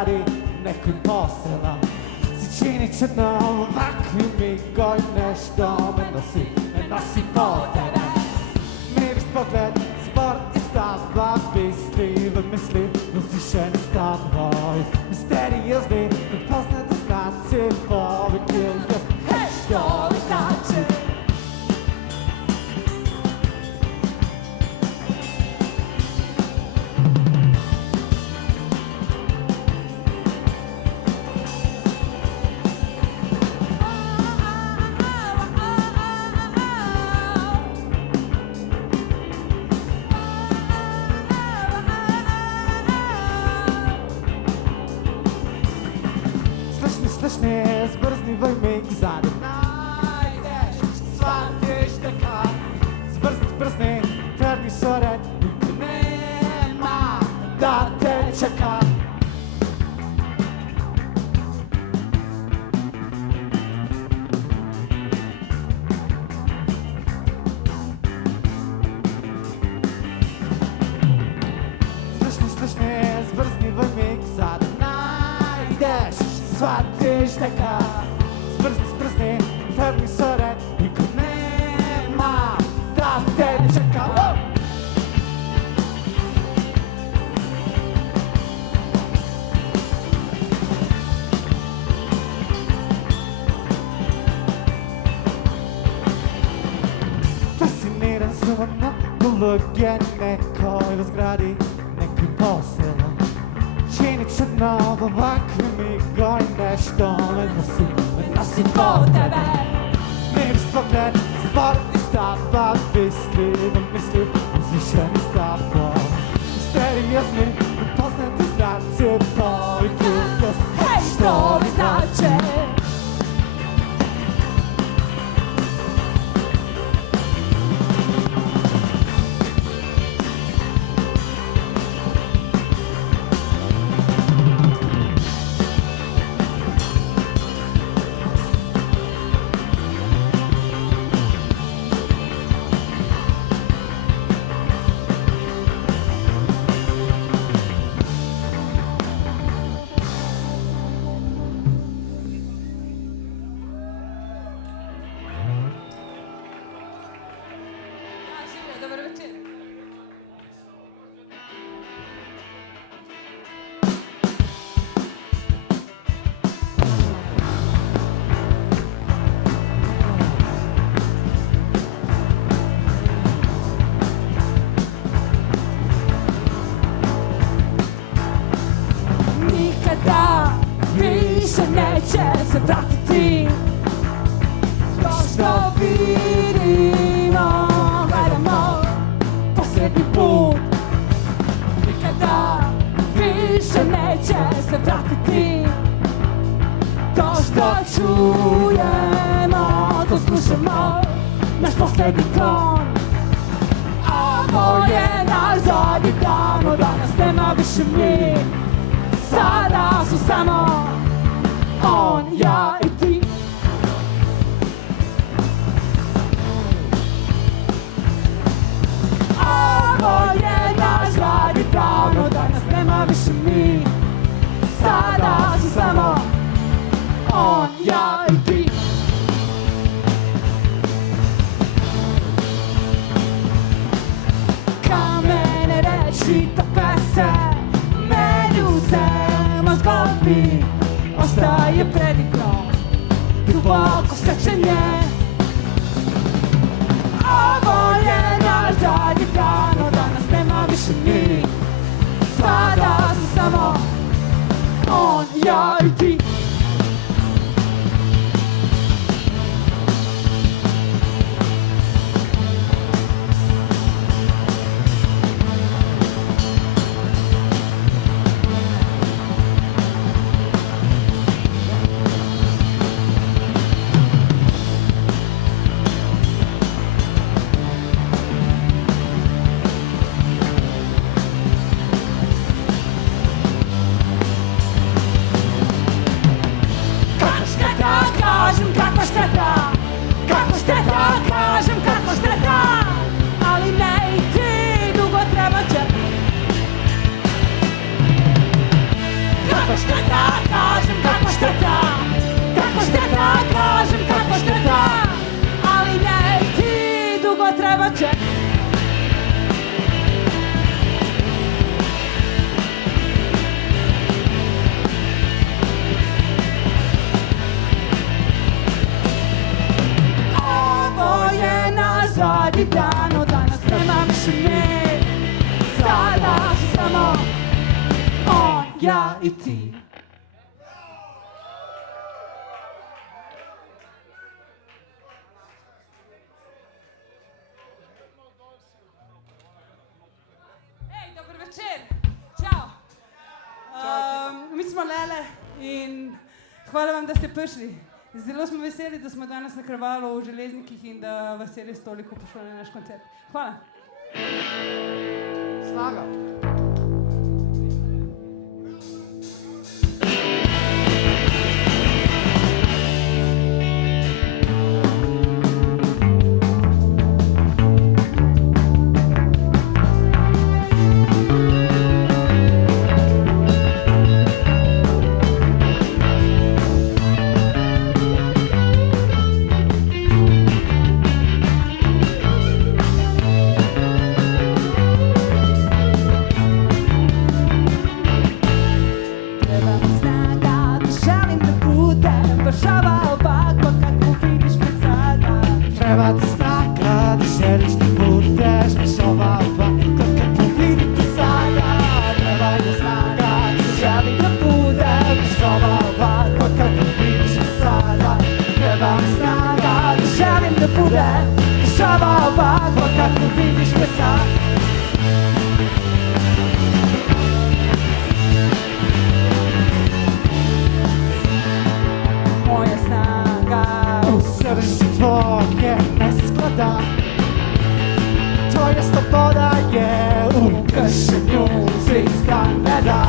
zgradi nekoj posela. Si cinična, ovakvi migoj, nešto me nosi po tebe. Miris pogled, zbor i stava, bistri misli, uzvišeni stav tvoj. Misteriozni, nepoznati znaci, povijek ili gdje. Hej, što li znači? Slišni, zbrznivoj mig zade najdeš, shvatiš da kad zbrzni, trni sored, nema da te čeka. Slišni, zbrznivoj mig zade najdeš, shvatiš da kad zbrzni, trni sored, niko nema da te čeka. Fasciniran sam na uloge nekoj zgradi, nekoj posela. Cinična, ovakvi migoj, nešto me nosi po tebe. Miris pogled, zbor i stava, misli, uzvišeni stav tvoj. Misteriozni, nepoznati znaci, povijek ili gdje. Hej, što li znači? Dobar večer. Nikada više neće se vratiti to što vidimo, gledamo posljednji put. Nikada više neće se vratiti to što čujemo, to slušamo, naš posljednji ton. Ovo je naš zadnji dan, od danas nema više mi. Sada su samo on, ja i ti. Ovo je naš zadnji dan, od danas nema više mi. Sada su samo on, ja i ti. Kamene reči tope se, meduze mozgovi, ostaje predivno, duboko srećenje. Ovo je naš zadnji dan, od danas nema više mi. Sada su samo on, ja i ti. kakva šteta, kažem kakva šteta, kakva šteta, kažem kakva šteta, ali ne ti dugo treba će. Ovo je naš zadnji dan, od danas nema više me, sada samo on, ja i ti. Ej, dober večer, čao. Mi smo Lele in hvala vam, da ste prišli. Zelo smo veseli, da smo danes na Kravalu v Železnikih in da vas je res toliko prišlo na naš koncert. Hvala. Snaga. Treba ti snaga da želiš da budeš baš ovakva kakvu vidite sada. Treba ti snaga da želim da budem baš ovakva kakvu vidiš sada. Treba mi snaga da želim da budem baš ovakva kakvu vidiš sada. Moja snaga U srži tvoje nesklada, tvoja sloboda je u kršenju svih standarda.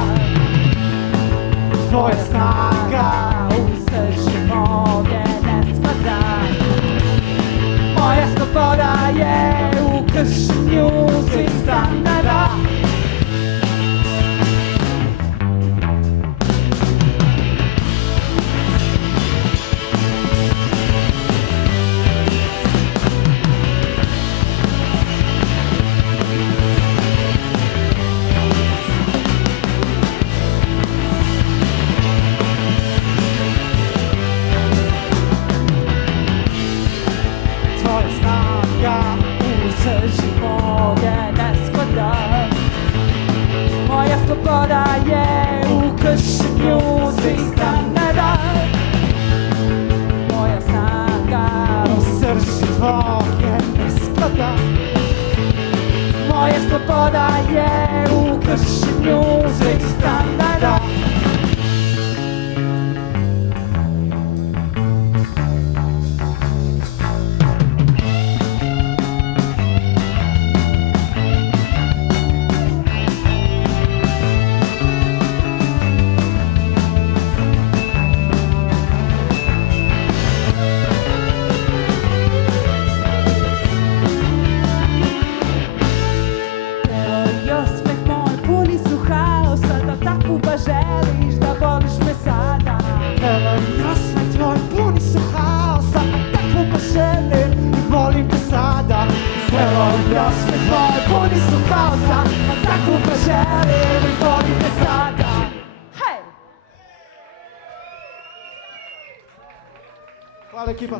Tvoja snaga u srži moje nesklada. moja sloboda je u kršenju svih standarda. Tvoja snaga u srži moje nesklada, moja sloboda je u kršenju svih standarda. Moja snaga U srži tvoje nesklada, moja sloboda je u kršenju svih standarda. i osmeh moj puni su haosa, da tako pa želiš da voliš me sada. Evo i osmeh tvoj puni su haosa, a takvu pa želim i volim te sada. Evo i osmeh tvoj puni su haosa, a takvu pa želim i volim te sada. Hej! Hvala ekipa.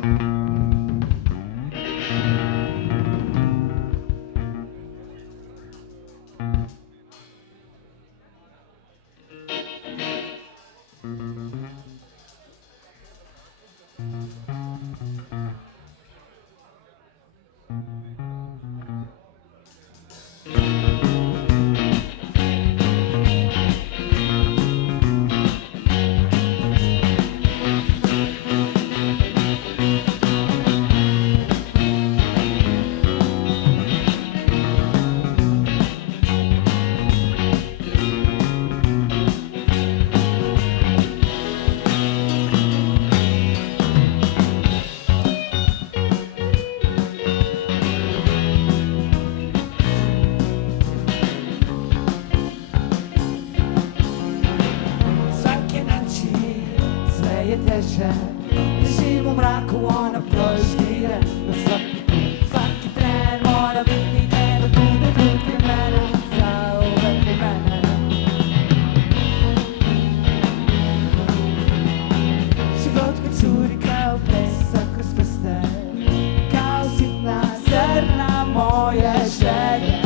je teže, ležim v mraku, ona proždire. Vsaki tren mora biti eno, tudi pri mene, za uvek pri mene. Život kot curi kao pesak kroz prste, kao sitna zrna moje želje,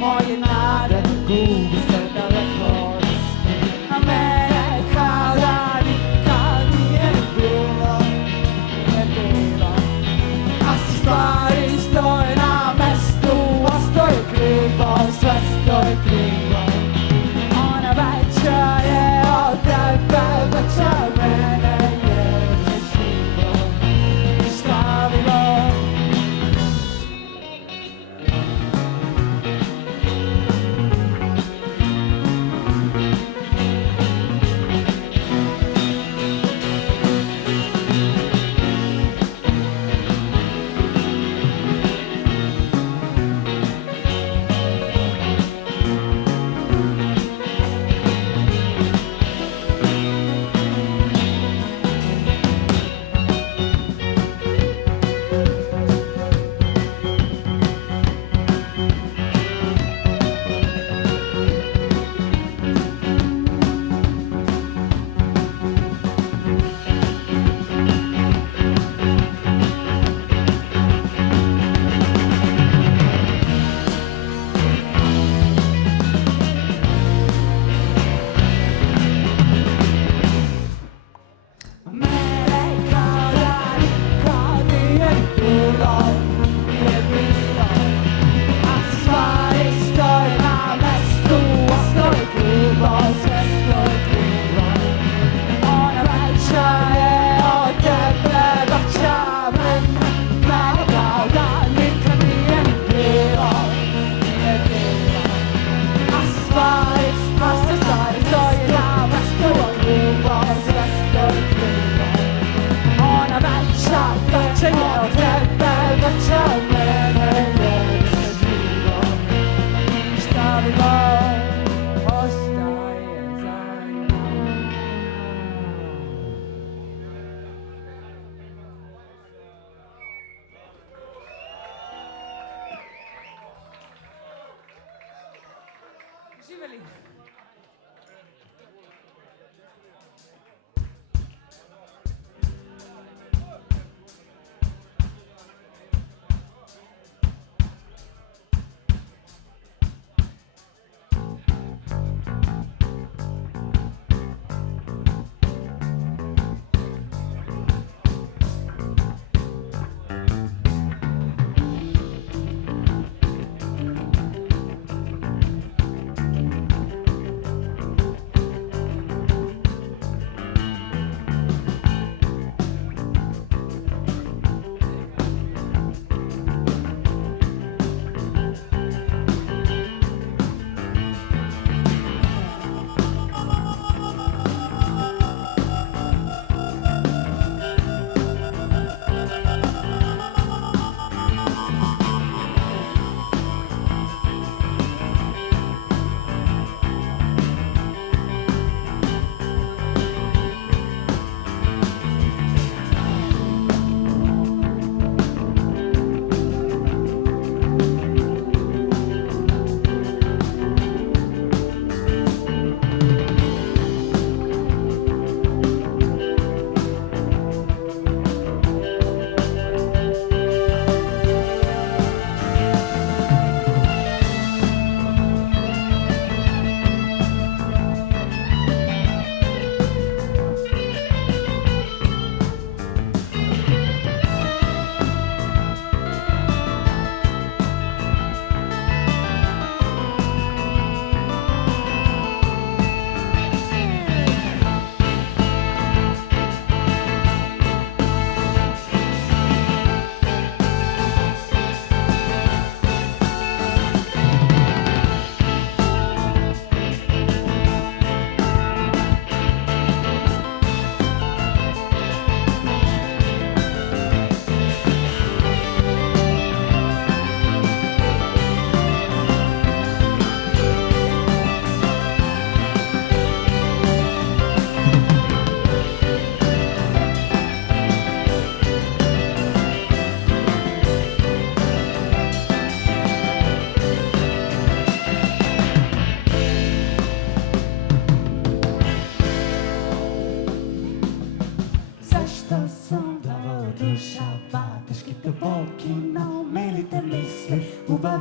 moje nade gubi se daleko od sne. A mene kao da nikad nije bilo, nije bilo.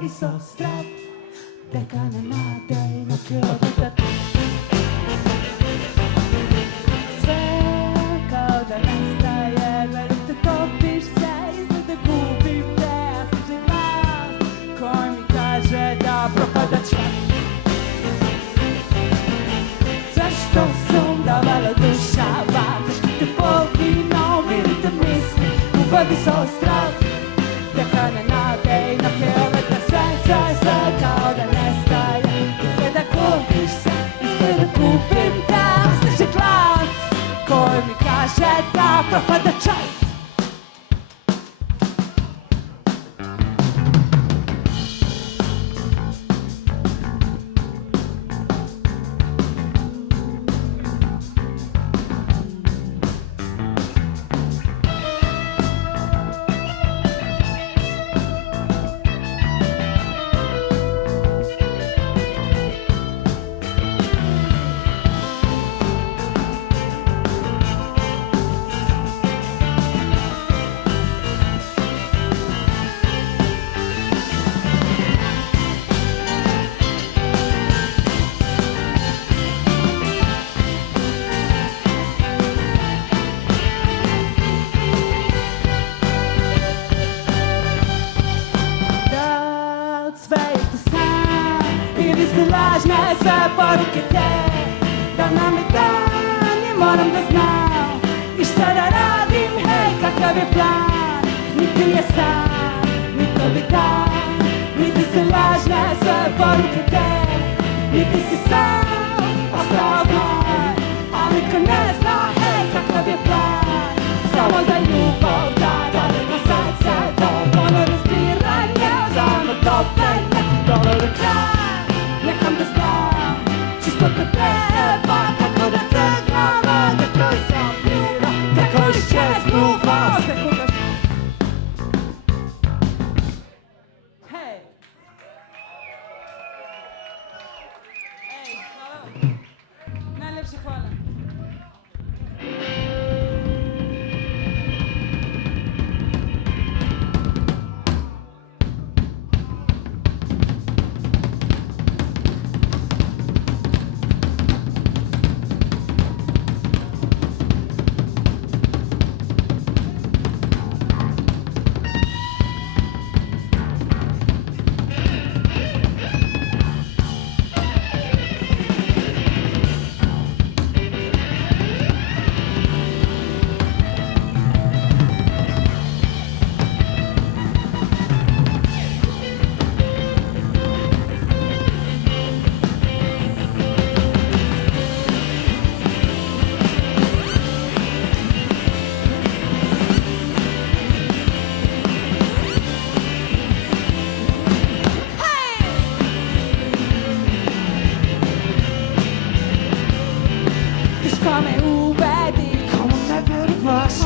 Upadi so strah, teka na nade na kjoleta. Sve kao da nastaje, velite topiš se, izgleda gubim te, a stiže glas koji mi kaže da propada čas. Zašto sam davala duša, vataš ti te pokino, umirite misli, upadi so strah, teka na nade na kjoleta. Sve kao da nestaje, izgleda gubiš se, izgleda gubim te, a stiže glas koji mi kaže da propada čas. Lažne sve poruke te, da nam je dan i moram da znam i šta da radim, hej, kakav je plan. Niti je san, niti bi dan, niti se lažne sve poruke te, niti si sam ostao glan, a niko ne zna, hej, kakav je plan. Samo za ljubav, da na srce, do ono razbiranje, za ono topenje, dole do kraja. Nekam da znam, čisto kad treba, kako da trgnamo, da kroj sam bira, kako iščeznu vas. Hej! Ej, hvala vam. Najlepša hvala.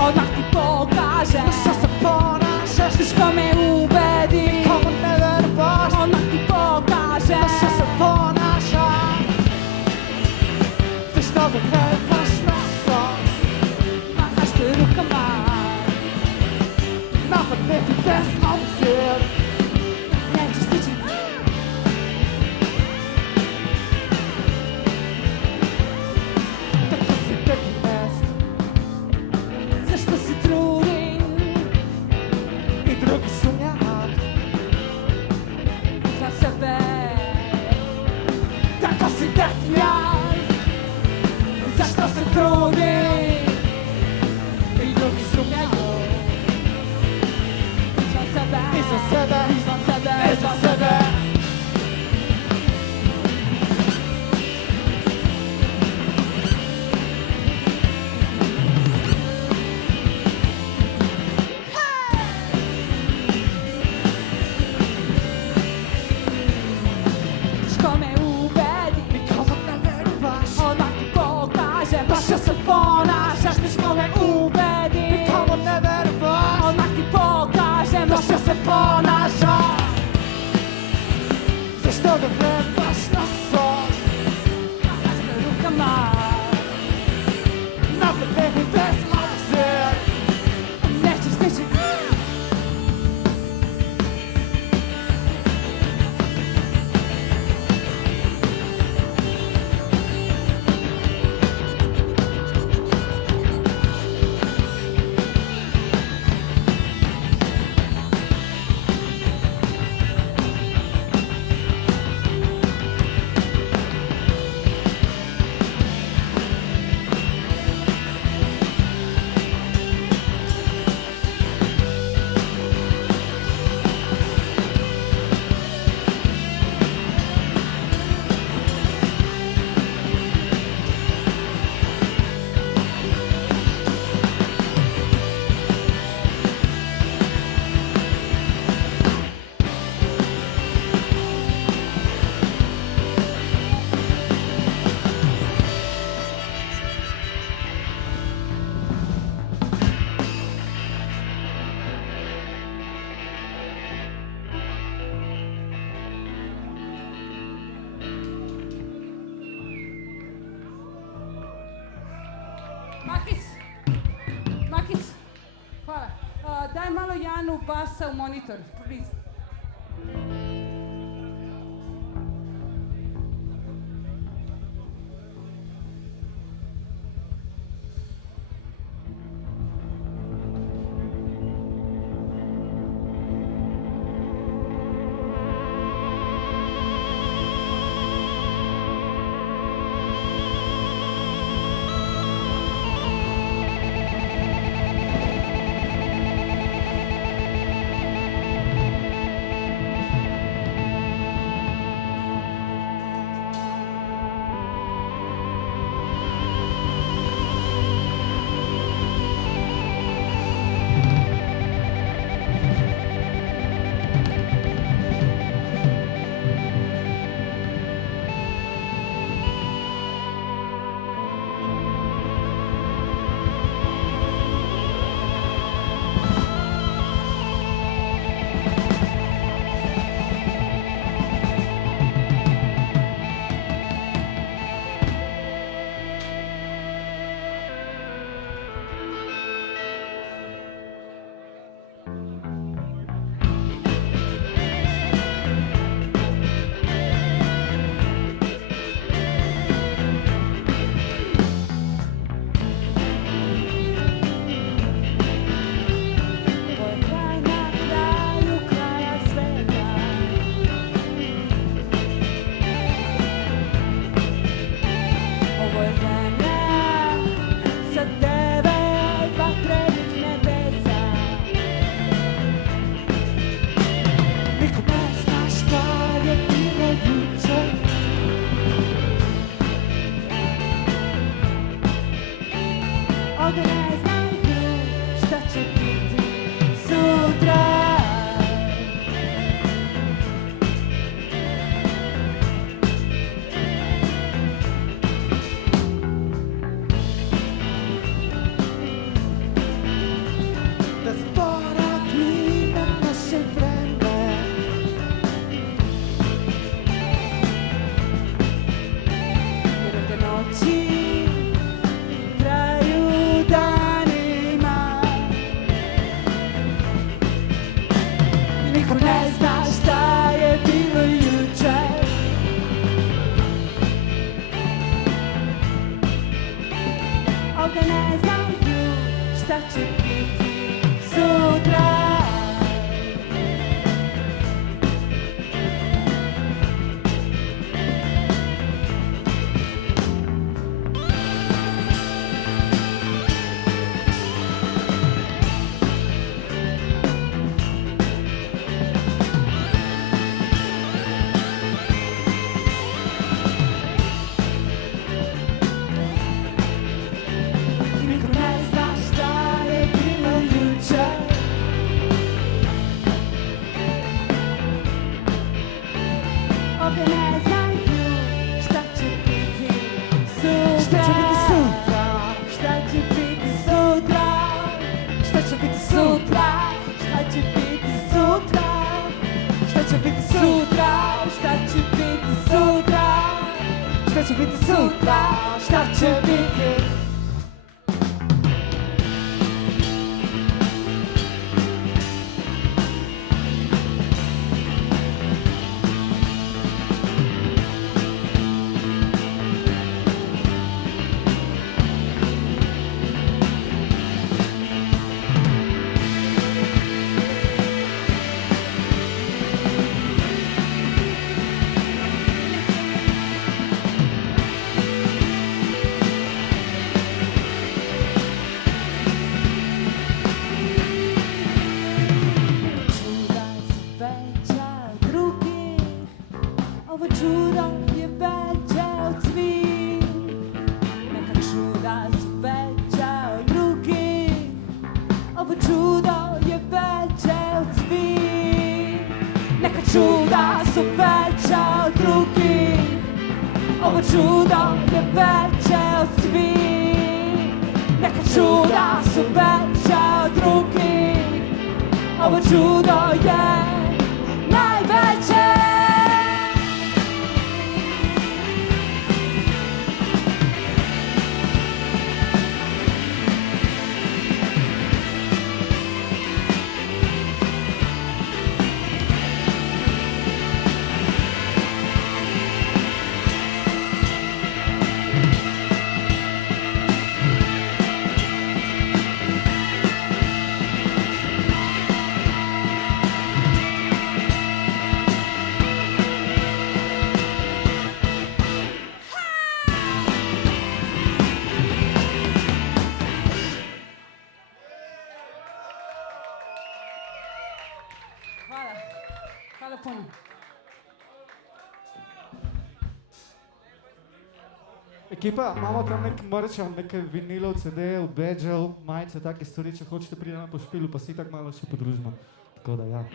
Odmah ti pokažem što se ponašaš, teško me ubedi. Komu ne verbaš, odmah ti pokažem što se ponašaš. Zašto ga trebaš nosom, mahaš ti rukama, napadne ti bez obzir, nećeš stići. Tako si tebi mest, zašto si trudim i drugi sumnjak za sebe. Tako si definjak, zašto se trudim i drugi sumnjaju za sebe, i za sebe, i za sebe, i za sebe. Zašto se ponašaš, teško me ubedi. Nikomu ne verbaš, odmah ti pokažem zašto se ponašaš. Zašto ga trebaš nosom, mahaš me rukama, napred bebi bez obzir, nećeš stići. Makic, hvala. Daj malo Janu basa v monitor, please. puno. Ekipa, imamo tam nek merch, nekaj vinilov, CD-jev, badgeov, majice, take stvari, če hočete priti na po špilu, pa si tako malo še podružimo. Tako da ja.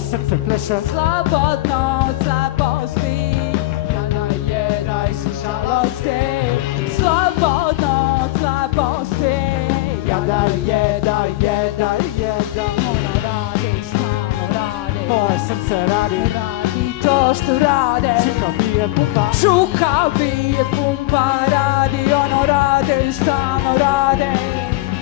Srce pleše Slobodno zaposli, jedaj su žalosti. Slobodno zaposli, jedaj. Ona radi, samo radi. Moje srce radi, Radi to što rade. Čuka bije pumpa, Radi, ono rade, stalno rade.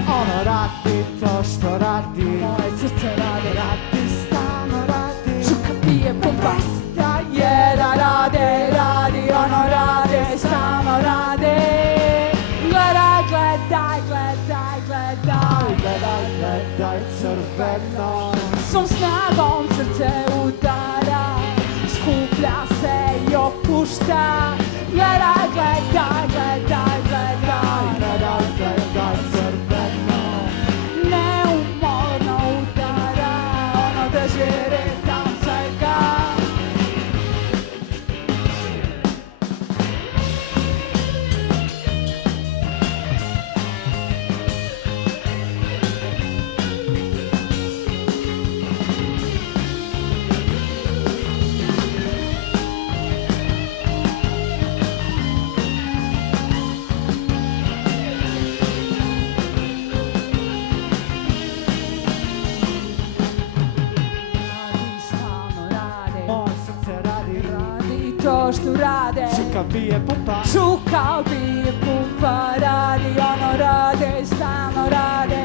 ono radi to što radi. Moje srce radi, Radi, stalno radi. čuka bije pumpa. Jedan radi, ono rade, stalno rade. Gledaj, Gledaj crveno. svom snagom srce udara, skuplja se i opušta. Gledaj, crveno. neumorno udara, ono drži ritam svega. To što rade, Čuka bije pumpa, radi, ono rade, stalno rade.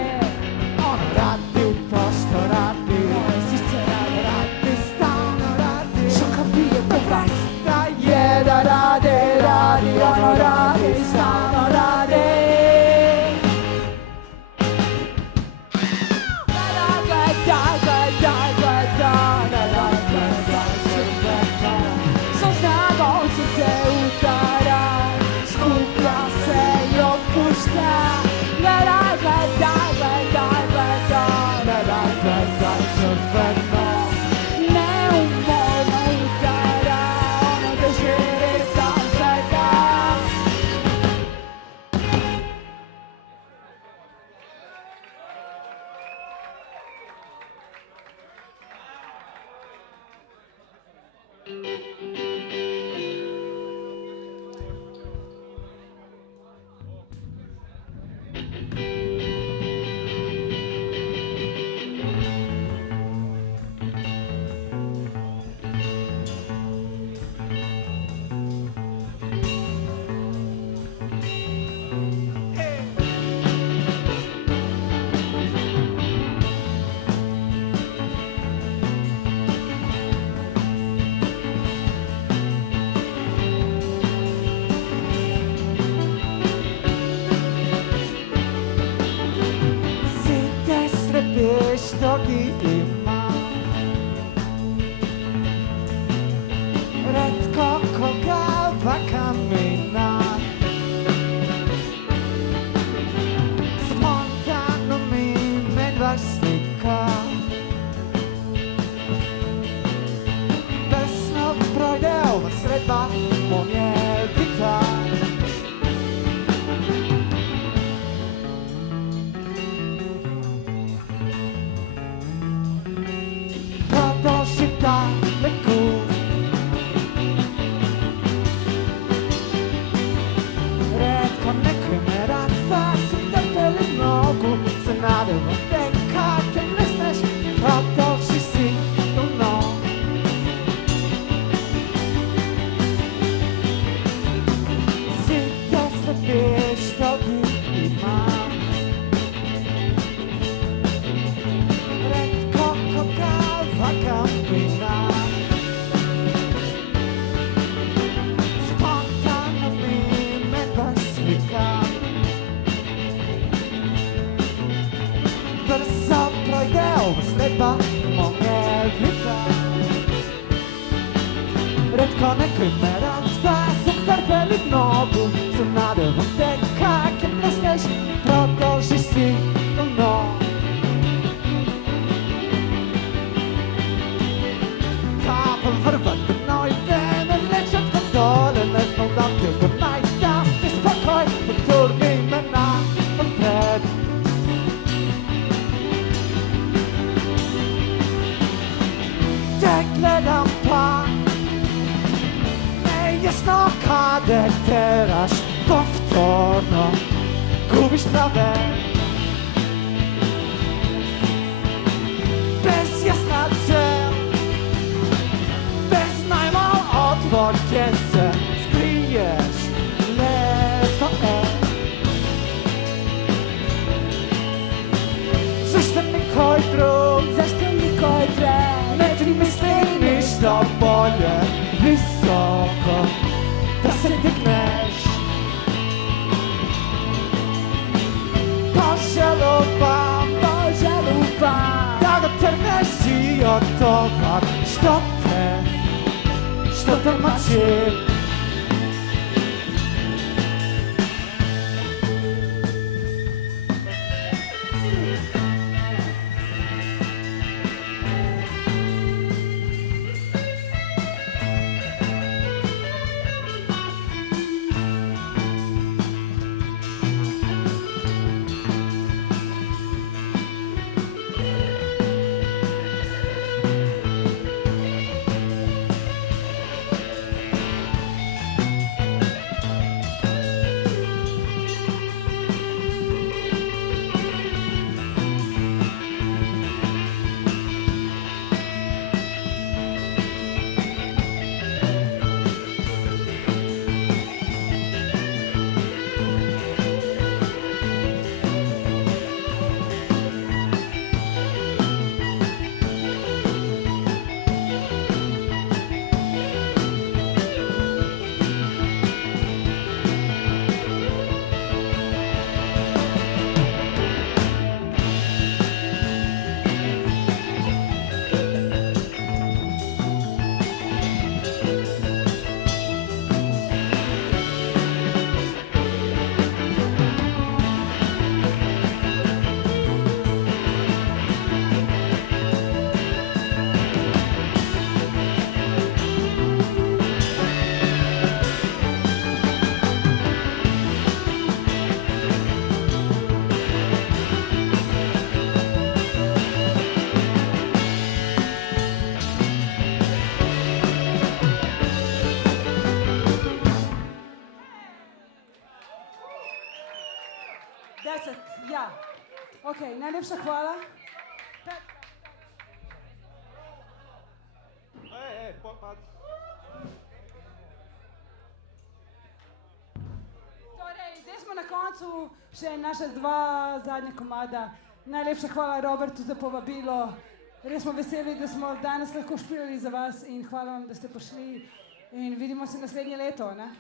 ono radi to što radi. Moje srce radi, Radi, stalno radi. čuka bije pumpa. Jedan radi, ono rade, stalno rade. Svom snagom srce udara, skuplja se i opušta. Gledaj, crveno. neumorno udara, ono drži ritam svega. Što ti ima, retko koga vakamina, spontano mi menvaš slika, pesno projde ova sredba, mom je gitar. teraš povtorno, gubiš prave. Bez jasnace, bez najmal otvor, gdje se skriješ, lesko Zašto nikoj drug, ne ti misli ništa bolje, visoko, da se digneš. Poželupam, da ga trgneš i od toga što te mači. Ja. Ok, najlepša hvala. Torej, zdaj smo na koncu še naša dva zadnja komada. Najlepša hvala Robertu za povabilo. Res smo veseli, da smo danes lahko špilali za vas in hvala vam, da ste prišli in vidimo se naslednje leto, ne?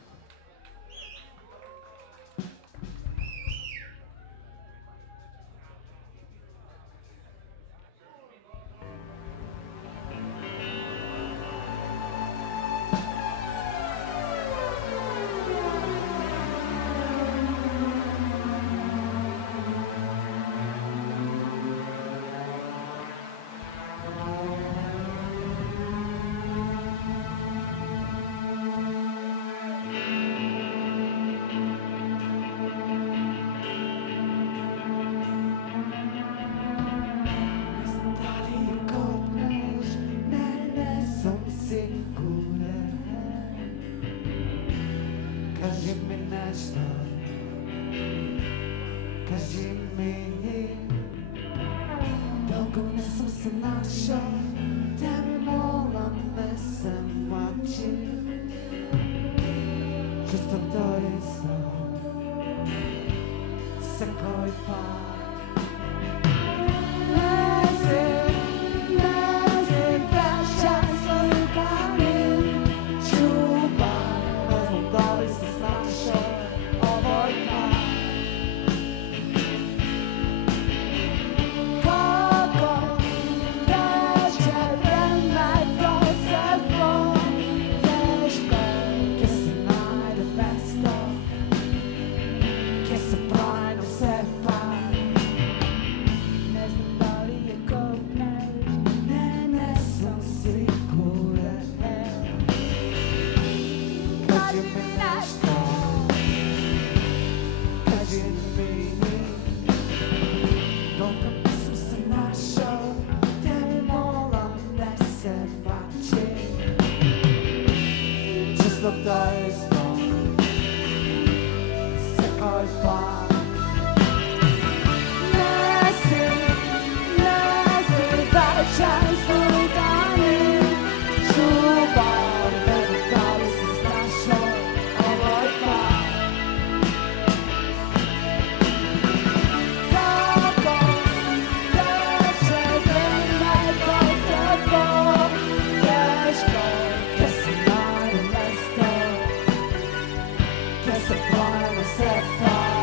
Che se poi non sepa se tvoje srca.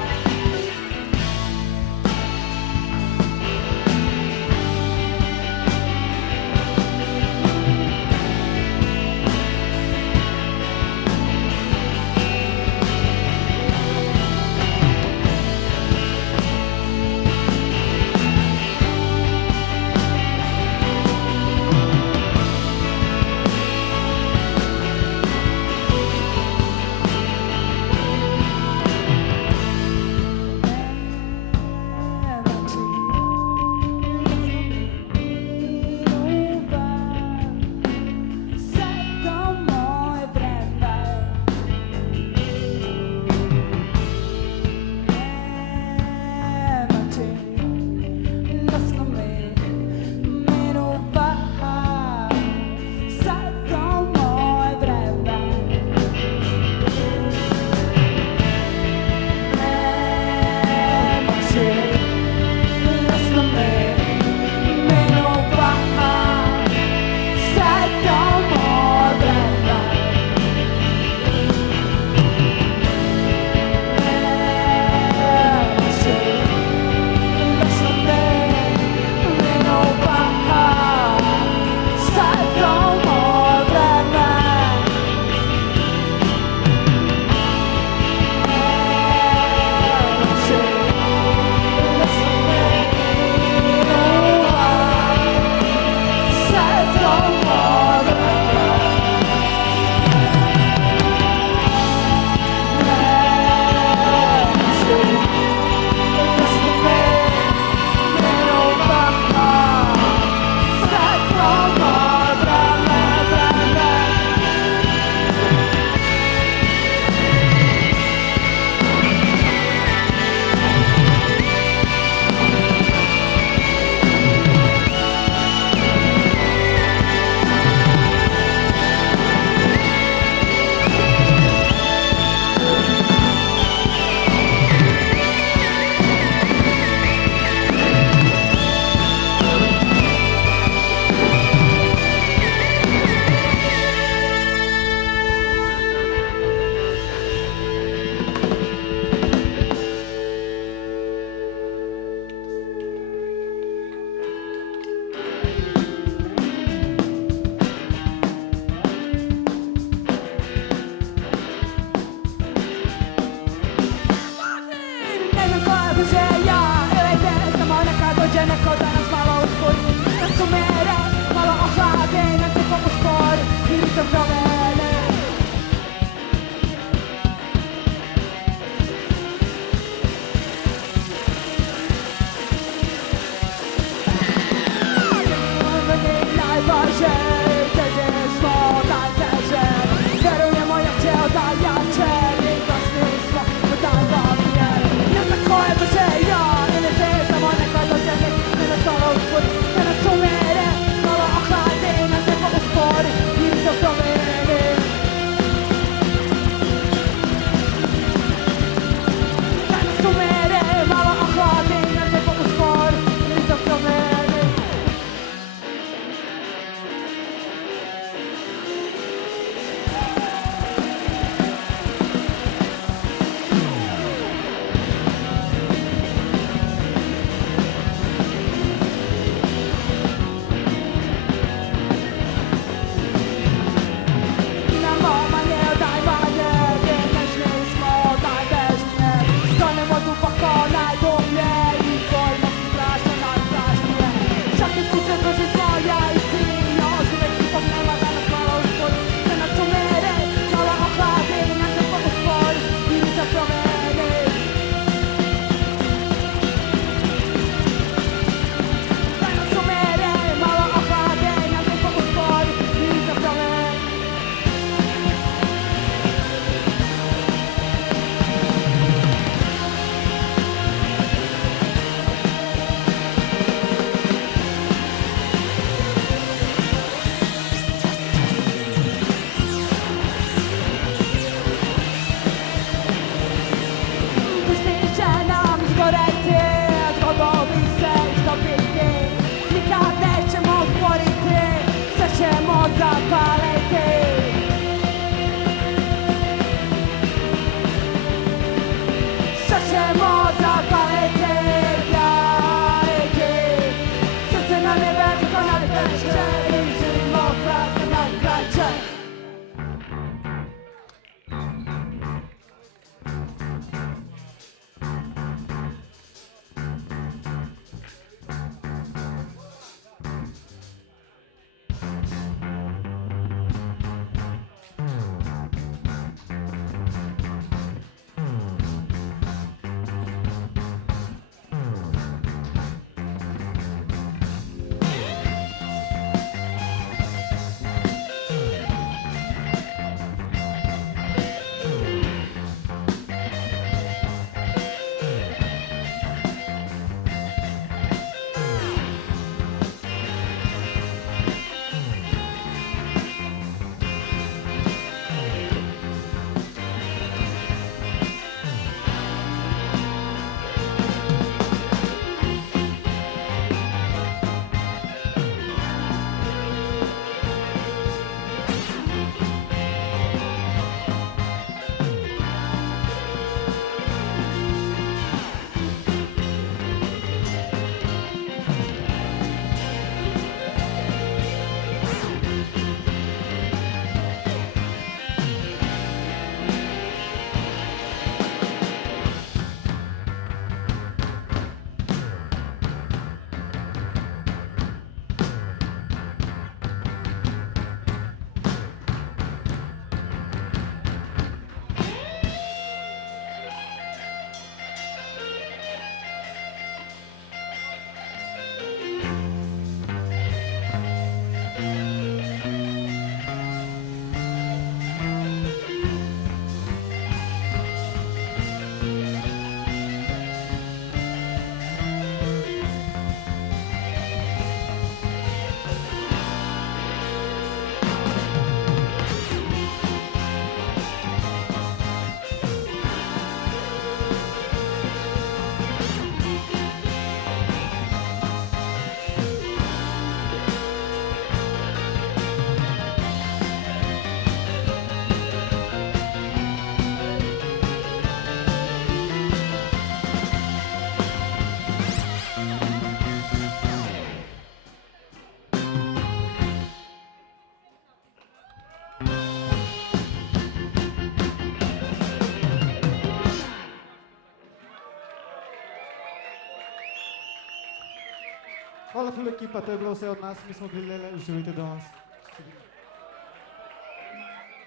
Hvala ful ekipa, to je bilo vse od nas, mi smo bili Lele, uživajte danes.